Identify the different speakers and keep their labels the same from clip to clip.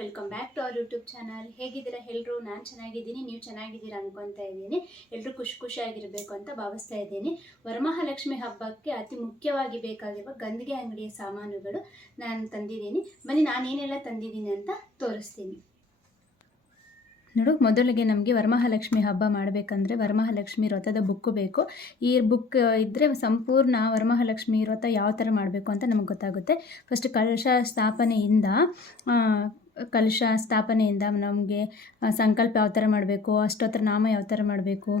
Speaker 1: Welcome back to our YouTube channel. ಹೇಗಿದ್ದೀರಾ ಎಲ್ಲರೂ ನಾನು ಚೆನ್ನಾಗಿದ್ದೀನಿ, ನೀವು ಚೆನ್ನಾಗಿದ್ದೀರಾ ಅನ್ಕೊತಾ ಇದ್ದೀನಿ. ಎಲ್ಲರೂ ಖುಷಿ ಖುಷಿಯಾಗಿರಬೇಕು ಅಂತ ಭಾವಿಸ್ತಾ ಇದ್ದೀನಿ. ವರಮಹಾಲಕ್ಷ್ಮಿ ಹಬ್ಬಕ್ಕೆ ಅತಿ ಮುಖ್ಯವಾಗಿ ಬೇಕಾಗಿರುವ ಗಂದಿಗೆ ಅಂಗಡಿಯ ಸಾಮಾನುಗಳು ನಾನು ತಂದಿದ್ದೀನಿ. ಬನ್ನಿ, ನಾನೇನೆಲ್ಲ ತಂದಿದ್ದೀನಿ ಅಂತ ತೋರಿಸ್ತೀನಿ. ನೋಡು, ಮೊದಲಿಗೆ ನಮಗೆ ವರಮಹಾಲಕ್ಷ್ಮಿ ಹಬ್ಬ ಮಾಡಬೇಕಂದ್ರೆ ವರಮಹಾಲಕ್ಷ್ಮಿ ವ್ರತದ ಬುಕ್ಕು ಬೇಕು. ಈ ಬುಕ್ ಇದ್ದರೆ ಸಂಪೂರ್ಣ ವರಮಹಾಲಕ್ಷ್ಮಿ ವ್ರತ ಯಾವ ಥರ ಮಾಡಬೇಕು ಅಂತ ನಮಗೆ ಗೊತ್ತಾಗುತ್ತೆ. ಫಸ್ಟ್ ಕಲಶ ಸ್ಥಾಪನೆಯಿಂದ ಕಲಶ ಸ್ಥಾಪನೆಯಿಂದ ನಮಗೆ ಸಂಕಲ್ಪ ಯಾವ ಥರ ಮಾಡಬೇಕು ಅಷ್ಟೋತ್ತರ ನಾಮ ಯಾವ ಥರ ಮಾಡಬೇಕು,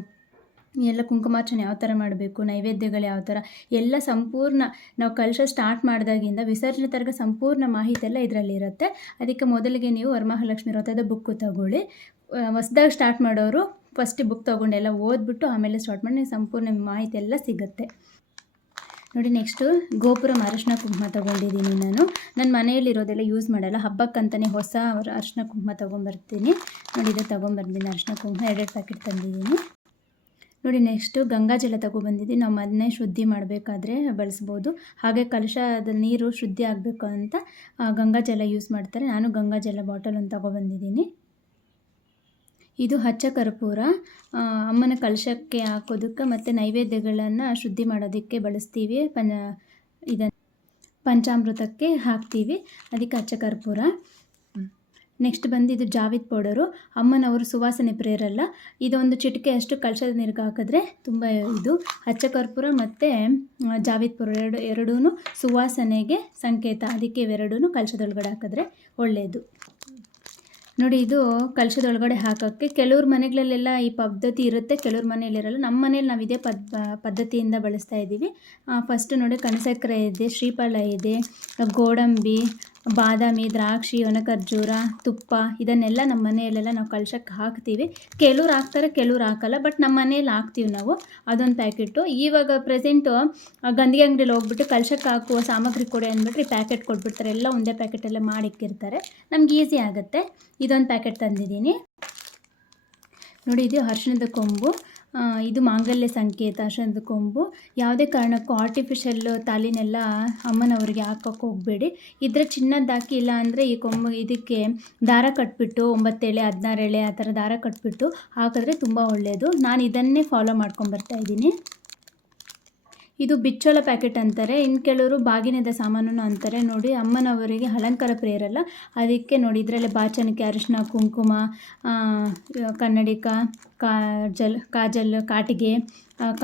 Speaker 1: ಎಲ್ಲ ಕುಂಕುಮಾರ್ಚನೆ ಯಾವ ಥರ ಮಾಡಬೇಕು, ನೈವೇದ್ಯಗಳು ಯಾವ ಥರ ಎಲ್ಲ ಸಂಪೂರ್ಣ ನಾವು ಕಲಶ ಸ್ಟಾರ್ಟ್ ಮಾಡಿದಾಗಿಂದ ವಿಸರ್ಜನೆ ತರಗ ಸಂಪೂರ್ಣ ಮಾಹಿತಿ ಎಲ್ಲ ಇದರಲ್ಲಿ ಇರುತ್ತೆ. ಅದಕ್ಕೆ ಮೊದಲಿಗೆ ನೀವು ವರಮಹಾಲಕ್ಷ್ಮಿ ವ್ರತದ ಬುಕ್ಕು ತಗೊಳ್ಳಿ. ಹೊಸ್ದಾಗಿ ಸ್ಟಾರ್ಟ್ ಮಾಡೋರು ಫಸ್ಟ್ ಬುಕ್ ತೊಗೊಂಡೆಲ್ಲ ಓದ್ಬಿಟ್ಟು ಆಮೇಲೆ ಸ್ಟಾರ್ಟ್ ಮಾಡಿ ಸಂಪೂರ್ಣ ಮಾಹಿತಿ ಎಲ್ಲ ಸಿಗುತ್ತೆ. ನೋಡಿ ನೆಕ್ಸ್ಟು ಗೋಪುರ ಅರಶಿನ ಕುಂಕುಮ ತೊಗೊಂಡಿದ್ದೀನಿ ನಾನು. ನನ್ನ ಮನೆಯಲ್ಲಿರೋದೆಲ್ಲ ಯೂಸ್ ಮಾಡಲ್ಲ. ಹಬ್ಬಕ್ಕಂತಲೇ ಹೊಸ ಅರಶಿನ ಕುಂಕುಮ ತೊಗೊಂಬರ್ತೀನಿ. ನೋಡಿ, ಇದು ತೊಗೊಂಬರ್ತೀನಿ ಅರಶಿನ ಕುಂಕುಮ, ಎರಡೆರಡು ಪ್ಯಾಕೆಟ್ ತಂದಿದ್ದೀನಿ. ನೋಡಿ ನೆಕ್ಸ್ಟು ಗಂಗಾಜಲ ತಗೊಬಂದಿದ್ದೀನಿ. ನಾವು ಮನೆ ಶುದ್ಧಿ ಮಾಡಬೇಕಾದ್ರೆ ಬಳಸ್ಬೋದು. ಹಾಗೆ ಕಲಶದ ನೀರು ಶುದ್ಧಿ ಆಗಬೇಕು ಅಂತ ಗಂಗಾಜಲ ಯೂಸ್ ಮಾಡ್ತಾರೆ. ನಾನು ಗಂಗಾಜಲ ಜಲ ಬಾಟಲನ್ನು ತಗೊಬಂದಿದ್ದೀನಿ. ಇದು ಹಚ್ಚ ಕರ್ಪೂರ. ಅಮ್ಮನ ಕಲಶಕ್ಕೆ ಹಾಕೋದಕ್ಕೆ ಮತ್ತು ನೈವೇದ್ಯಗಳನ್ನು ಶುದ್ಧಿ ಮಾಡೋದಕ್ಕೆ ಬಳಸ್ತೀವಿ. ಪಂಚ ಇದನ್ನು ಪಂಚಾಮೃತಕ್ಕೆ ಹಾಕ್ತೀವಿ. ಅದಕ್ಕೆ ಹಚ್ಚ ಕರ್ಪೂರ. ನೆಕ್ಸ್ಟ್ ಬಂದು ಇದು ಜಾವಿದ್ ಪೌಡರು. ಅಮ್ಮನವರು ಸುವಾಸನೆ ಪ್ರೇರಲ್ಲ. ಇದೊಂದು ಚಿಟಿಕೆ ಅಷ್ಟು ಕಲಶದ ನೀರಿಗೆ ಹಾಕಿದ್ರೆ ತುಂಬ ಇದು. ಹಚ್ಚ ಕರ್ಪೂರ ಮತ್ತು ಜಾವಿದ್ ಪೌಡರ್ ಎರಡು ಎರಡೂ ಸುವಾಸನೆಗೆ ಸಂಕೇತ. ಅದಕ್ಕೆ ಇವೆರಡೂ ಕಲಶದೊಳಗಡೆ ಹಾಕಿದ್ರೆ ಒಳ್ಳೆಯದು ನೋಡಿ, ಇದು ಕಲಶದೊಳಗಡೆ ಹಾಕೋಕ್ಕೆ ಕೆಲವ್ರ ಮನೆಗಳಲ್ಲೆಲ್ಲ ಈ ಪದ್ಧತಿ ಇರುತ್ತೆ, ಕೆಲವ್ರ ಮನೆಯಲ್ಲಿರಲ್ಲ. ನಮ್ಮ ಮನೇಲಿ ನಾವು ಇದೇ ಪದ್ ಪದ್ಧತಿಯಿಂದ ಬಳಸ್ತಾ ಇದ್ದೀವಿ. ಫಸ್ಟ್ ನೋಡಿ ಕಣಸಕ್ಕರೆ ಇದೆ, ಶ್ರೀಫಲ ಇದೆ, ಗೋಡಂಬಿ ಬಾದಾಮಿ, ದ್ರಾಕ್ಷಿ ಒಣಖರ್ಜೂರ ತುಪ್ಪ ಇದನ್ನೆಲ್ಲ ನಮ್ಮ ಮನೆಯಲ್ಲೆಲ್ಲ ನಾವು ಕಳ್ಸಕ್ಕೆ ಹಾಕ್ತೀವಿ. ಕೆಲವ್ರು ಹಾಕ್ತಾರೆ, ಕೆಲವ್ರು ಹಾಕಲ್ಲ ಬಟ್ ನಮ್ಮ ಮನೇಲಿ ಹಾಕ್ತೀವಿ ನಾವು ಅದೊಂದು ಪ್ಯಾಕೆಟು ಇವಾಗ ಪ್ರೆಸೆಂಟು ಗಂದಿಗೆ ಅಂಗಡಿಯಲ್ಲಿ ಹೋಗ್ಬಿಟ್ಟು ಕಲ್ಶಕ್ಕೆ ಹಾಕುವ ಸಾಮಗ್ರಿ ಕೊಡಿ ಅಂದ್ಬಿಟ್ರೆ ಪ್ಯಾಕೆಟ್ ಕೊಟ್ಬಿಡ್ತಾರೆ. ಎಲ್ಲ ಒಂದೇ ಪ್ಯಾಕೆಟಲ್ಲೇ ಮಾಡಿಕ್ಕಿರ್ತಾರೆ ನಮ್ಗೆ ಈಸಿ ಆಗುತ್ತೆ. ಇದೊಂದು ಪ್ಯಾಕೆಟ್ ತಂದಿದ್ದೀನಿ. ನೋಡಿ, ಇದು ಅರ್ಶಿಣದ ಕೊಂಬು. ಇದು ಮಾಂಗಲ್ಯ ಸಂಕೇತ, ಅರ್ಶಿಣದ ಕೊಂಬು. ಯಾವುದೇ ಕಾರಣಕ್ಕೂ ಆರ್ಟಿಫಿಷಿಯಲ್ ತಾಲಿನೆಲ್ಲ ಅಮ್ಮನವ್ರಿಗೆ ಹಾಕೋಕೆ ಹೋಗಬೇಡಿ. ಇದ್ರೆ ಚಿನ್ನದ್ದು ಹಾಕಿ, ಇಲ್ಲ ಅಂದರೆ ಈ ಕೊಂಬು ಇದಕ್ಕೆ ದಾರ ಕಟ್ಬಿಟ್ಟು, ಒಂಬತ್ತೇಳೆ ಹದಿನಾರು ಎಳೆ ಆ ಥರ ದಾರ ಕಟ್ಬಿಟ್ಟು ಹಾಕಿದ್ರೆ ತುಂಬ ಒಳ್ಳೆಯದು ನಾನು ಇದನ್ನೇ ಫಾಲೋ ಮಾಡ್ಕೊಂಬರ್ತಾ ಇದ್ದೀನಿ. ಇದು ಬಿಚ್ಚೋಳ ಪ್ಯಾಕೆಟ್ ಅಂತಾರೆ. ಇನ್ನು ಕೆಲವರು ಬಾಗಿನದ ಸಾಮಾನು ಅಂತಾರೆ. ನೋಡಿ, ಅಮ್ಮನವರಿಗೆ ಅಲಂಕಾರ ಪ್ರೇರಲ್ಲ. ಅದಕ್ಕೆ ನೋಡಿ, ಇದರಲ್ಲಿ ಬಾಚಣಿಕೆ, ಅರಿಶಿನ, ಕುಂಕುಮ ಕನ್ನಡಿಕ ಕಾಜಲ್ ಕಾಜಲ್, ಕಾಟಿಗೆ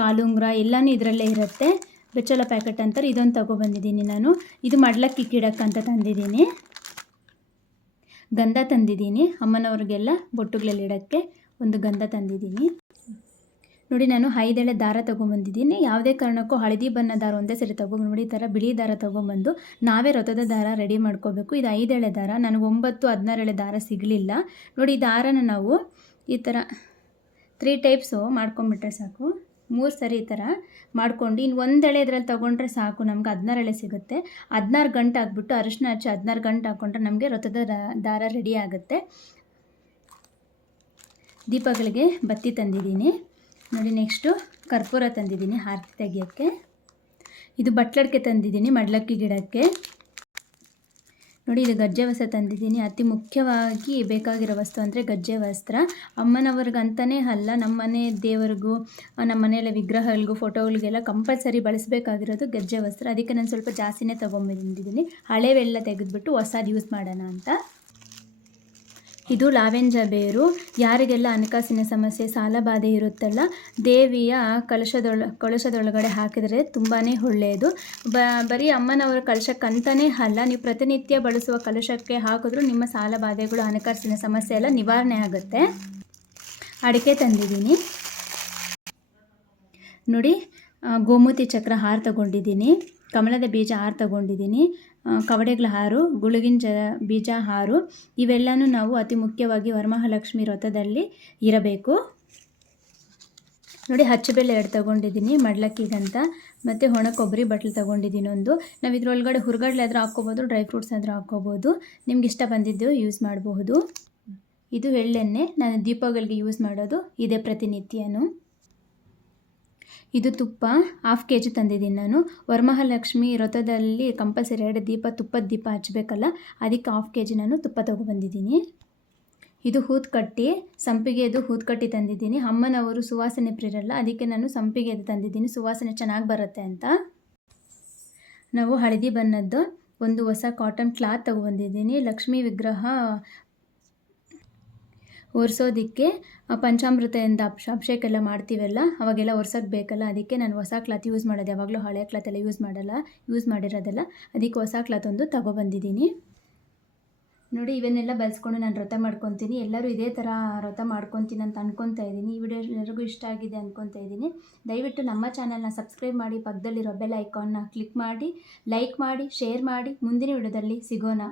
Speaker 1: ಕಾಲುಂಗ್ರ ಎಲ್ಲನೂ ಇದರಲ್ಲೇ ಇರುತ್ತೆ. ಬಿಚ್ಚೋಳ ಪ್ಯಾಕೆಟ್ ಅಂತಾರೆ. ಇದೊಂದು ತಗೊಬಂದಿದ್ದೀನಿ ನಾನು. ಇದು ಮಡ್ಲಕ್ಕಿ ಕಿಡಕ್ಕಂತ ತಂದಿದ್ದೀನಿ. ಗಂಧ ತಂದಿದ್ದೀನಿ. ಅಮ್ಮನವ್ರಿಗೆಲ್ಲ ಬೊಟ್ಟುಗಳಲ್ಲಿ ಇಡೋಕ್ಕೆ ಒಂದು ಗಂಧ ತಂದಿದ್ದೀನಿ. ನೋಡಿ ನಾನು ಐದೆಳೆ ದಾರ ತೊಗೊಂಬಂದಿದ್ದೀನಿ. ಯಾವುದೇ ಕಾರಣಕ್ಕೂ ಹಳದಿ ಬಣ್ಣ ದಾರ ಒಂದೇ ಸರಿ ತೊಗೊಂಡು ನೋಡಿ, ಈ ಥರ ಬಿಳಿ ದಾರ ತೊಗೊಂಬಂದು ನಾವೇ ರಥದ ದಾರ ರೆಡಿ ಮಾಡ್ಕೋಬೇಕು. ಇದು ಐದೆಳೆ ದಾರ, ನನಗೆ ಒಂಬತ್ತು ಹದಿನಾರು ಎಳೆ ದಾರ ಸಿಗಲಿಲ್ಲ. ನೋಡಿ, ಈ ದಾರನ ನಾವು ಈ ಥರ ತ್ರೀ ಟೈಪ್ಸು ಮಾಡ್ಕೊಂಬಿಟ್ರೆ ಸಾಕು. ಮೂರು ಸರಿ ಈ ಥರ ಮಾಡ್ಕೊಂಡು, ಇನ್ನು ಒಂದೆಳೆ ಇದ್ರಲ್ಲಿ ತೊಗೊಂಡ್ರೆ ಸಾಕು, ನಮ್ಗೆ ಹದಿನಾರು ಎಳೆ ಸಿಗುತ್ತೆ. ಹದಿನಾರು ಗಂಟೆ ಹಾಕ್ಬಿಟ್ಟು ಅರಿಶಿನ ಹಚ್ಚಿ ಹದಿನಾರು ಗಂಟೆ ಹಾಕ್ಕೊಂಡ್ರೆ ನಮಗೆ ರಥದ ದಾರ ರೆಡಿ ಆಗುತ್ತೆ. ದೀಪಗಳಿಗೆ ಬತ್ತಿ ತಂದಿದ್ದೀನಿ. ನೋಡಿ ನೆಕ್ಸ್ಟು ಕರ್ಪೂರ ತಂದಿದ್ದೀನಿ ಹಾರತಿ ತೆಗಿಯೋಕ್ಕೆ. ಇದು ಬಟ್ಲಡ್ಕೆ ತಂದಿದ್ದೀನಿ ಮಡ್ಲಕ್ಕಿ ಗಿಡಕ್ಕೆ. ನೋಡಿ, ಇದು ಗಜ್ಜೆ ವಸ್ತ್ರ ತಂದಿದ್ದೀನಿ. ಅತಿ ಮುಖ್ಯವಾಗಿ ಬೇಕಾಗಿರೋ ವಸ್ತು ಅಂದರೆ ಗಜ್ಜೆ ವಸ್ತ್ರ. ಅಮ್ಮನವ್ರಿಗಂತಲೇ ಅಲ್ಲ ನಮ್ಮ ಮನೆ ದೇವರಿಗೂ, ನಮ್ಮ ಮನೆಯಲ್ಲ ವಿಗ್ರಹಗಳಿಗೂ, ಫೋಟೋಗಳಿಗೆಲ್ಲ ಕಂಪಲ್ಸರಿ ಬಳಸಬೇಕಾಗಿರೋದು ಗಜ್ಜೆ ವಸ್ತ್ರ. ಅದಕ್ಕೆ ನಾನು ಸ್ವಲ್ಪ ಜಾಸ್ತಿನೇ ತೊಗೊಂಬಂದಿದ್ದೀನಿ. ಹಳೆವೆಲ್ಲ ತೆಗೆದುಬಿಟ್ಟು ಹೊಸದು ಯೂಸ್ ಮಾಡೋಣ ಅಂತ. ಇದು ಲಾವೆಂಜ ಬೇರು. ಯಾರಿಗೆಲ್ಲ ಹಣಕಾಸಿನ ಸಮಸ್ಯೆ, ಸಾಲ ಬಾಧೆ ಇರುತ್ತಲ್ಲ, ದೇವಿಯ ಕಲಶದೊಳ ಕಳಶದೊಳಗಡೆ ಹಾಕಿದರೆ ತುಂಬಾ ಒಳ್ಳೆಯದು. ಬ, ಬರೀ ಅಮ್ಮನವರ ಕಲಶಕ್ಕಂತಲೇ ಅಲ್ಲ, ನೀವು ಪ್ರತಿನಿತ್ಯ ಬಳಸುವ ಕಲಶಕ್ಕೆ ಹಾಕಿದ್ರೂ ನಿಮ್ಮ ಸಾಲ ಬಾಧೆಗಳು ಹಣಕಾಸಿನ ಸಮಸ್ಯೆ ಎಲ್ಲ ನಿವಾರಣೆ ಆಗುತ್ತೆ. ಅಡಿಕೆ ತಂದಿದ್ದೀನಿ. ನೋಡಿ ಗೋಮೂತಿ ಚಕ್ರ ಹಾರ ತಗೊಂಡಿದ್ದೀನಿ. ಕಮಲದ ಬೀಜ ಹಾರ ತಗೊಂಡಿದ್ದೀನಿ. ಕವಡೆಗಳ ಹಾರು, ಗುಳಗಿನ ಜ, ಬೀಜ ಹಾರು, ಇವೆಲ್ಲನೂ ನಾವು ಅತಿ ಮುಖ್ಯವಾಗಿ ವರಮಹಾಲಕ್ಷ್ಮಿ ವ್ರತದಲ್ಲಿ ಇರಬೇಕು. ನೋಡಿ ಹಚ್ಚಬೆಲೆ ಎರಡು ತಗೊಂಡಿದ್ದೀನಿ, ಮಡ್ಲಕ್ಕಿಗಂತ, ಮತ್ತು ಒಣ ಕೊಬ್ಬರಿ ಬಟ್ಲು ತೊಗೊಂಡಿದ್ದೀನಿ ಒಂದು. ನಾವು ಇದರೊಳಗಡೆ ಹುರ್ಗಡ್ಲೆ ಆದರೂ ಹಾಕ್ಕೋಬೋದು, ಡ್ರೈ ಫ್ರೂಟ್ಸ್ ಆದರೂ ಹಾಕ್ಕೋಬೋದು. ನಿಮ್ಗೆ ಇಷ್ಟ ಬಂದಿದ್ದು ಯೂಸ್ ಮಾಡಬಹುದು. ಇದು ಎಳ್ಳೆಣ್ಣೆ, ನಾನು ದೀಪಗಳಿಗೆ ಯೂಸ್ ಮಾಡೋದು ಇದೇ ಪ್ರತಿನಿತ್ಯನೂ. ಇದು ತುಪ್ಪ ಹಾಫ್ ಕೆ ಜಿ ತಂದಿದ್ದೀನಿ ನಾನು. ವರಮಹಾಲಕ್ಷ್ಮಿ ವ್ರತದಲ್ಲಿ ಕಂಪಲ್ಸರಿ ಎರಡು ದೀಪ, ತುಪ್ಪದ ದೀಪ ಹಚ್ಚಬೇಕಲ್ಲ ಅದಕ್ಕೆ ಹಾಫ್ ಕೆ ಜಿ ನಾನು ತುಪ್ಪ ತೊಗೊಬಂದಿದ್ದೀನಿ ಇದು ಹೂತ್ಕಟ್ಟಿ, ಸಂಪಿಗೆದು ಹೂತ್ಕಟ್ಟಿ ತಂದಿದ್ದೀನಿ. ಅಮ್ಮನವರು ಸುವಾಸನೆ ಪ್ರಿರಲ್ಲ ಅದಕ್ಕೆ ನಾನು ಸಂಪಿಗೆದು ತಂದಿದ್ದೀನಿ. ಸುವಾಸನೆ ಚೆನ್ನಾಗಿ ಬರುತ್ತೆ ಅಂತ. ನಾವು ಹಳದಿ ಬಣ್ಣದ್ದು ಒಂದು ಹೊಸ ಕಾಟನ್ ಕ್ಲಾತ್ ತೊಗೊಬಂದಿದ್ದೀನಿ ಲಕ್ಷ್ಮೀ ವಿಗ್ರಹ ಒರೆಸೋದಕ್ಕೆ ಪಂಚಾಮೃತದಿಂದ ಅಭಿಷ ಅಭಿಷೇಕ ಎಲ್ಲ ಮಾಡ್ತೀವಲ್ಲ, ಅವಾಗೆಲ್ಲ ಒರ್ಸೋಕ್ಕೆ ಬೇಕಲ್ಲ ಅದಕ್ಕೆ ನಾನು ಹೊಸ ಕ್ಲಾತ್ ಯೂಸ್ ಮಾಡೋದು. ಯಾವಾಗಲೂ ಹಳೆ ಕ್ಲಾತ್ ಎಲ್ಲ ಯೂಸ್ ಮಾಡಲ್ಲ ಯೂಸ್ ಮಾಡಿರೋದಲ್ಲ. ಅದಕ್ಕೆ ಹೊಸ ಕ್ಲಾತ್ ಒಂದು ತಗೊಬಂದಿದ್ದೀನಿ. ನೋಡಿ, ಇವನ್ನೆಲ್ಲ ಬಳಸ್ಕೊಂಡು ನಾನು ವ್ರತ ಮಾಡ್ಕೊತೀನಿ. ಎಲ್ಲರೂ ಇದೇ ಥರ ವ್ರತ ಮಾಡ್ಕೊತೀನಿ ಅಂತ ಅನ್ಕೊತಾ ಇದ್ದೀನಿ. ಈ ವಿಡಿಯೋ ಎಲ್ಲರಿಗೂ ಇಷ್ಟ ಆಗಿದೆ ಅಂದ್ಕೊತಾ ಇದ್ದೀನಿ. ದಯವಿಟ್ಟು ನಮ್ಮ ಚಾನಲ್ನ ಸಬ್ಸ್ಕ್ರೈಬ್ ಮಾಡಿ, ಪಕ್ಕದಲ್ಲಿರೋ ಬೆಲ್ ಐಕಾನ್ನ ಕ್ಲಿಕ್ ಮಾಡಿ ಲೈಕ್ ಮಾಡಿ ಶೇರ್ ಮಾಡಿ. ಮುಂದಿನ ವಿಡಿಯೋದಲ್ಲಿ ಸಿಗೋಣ.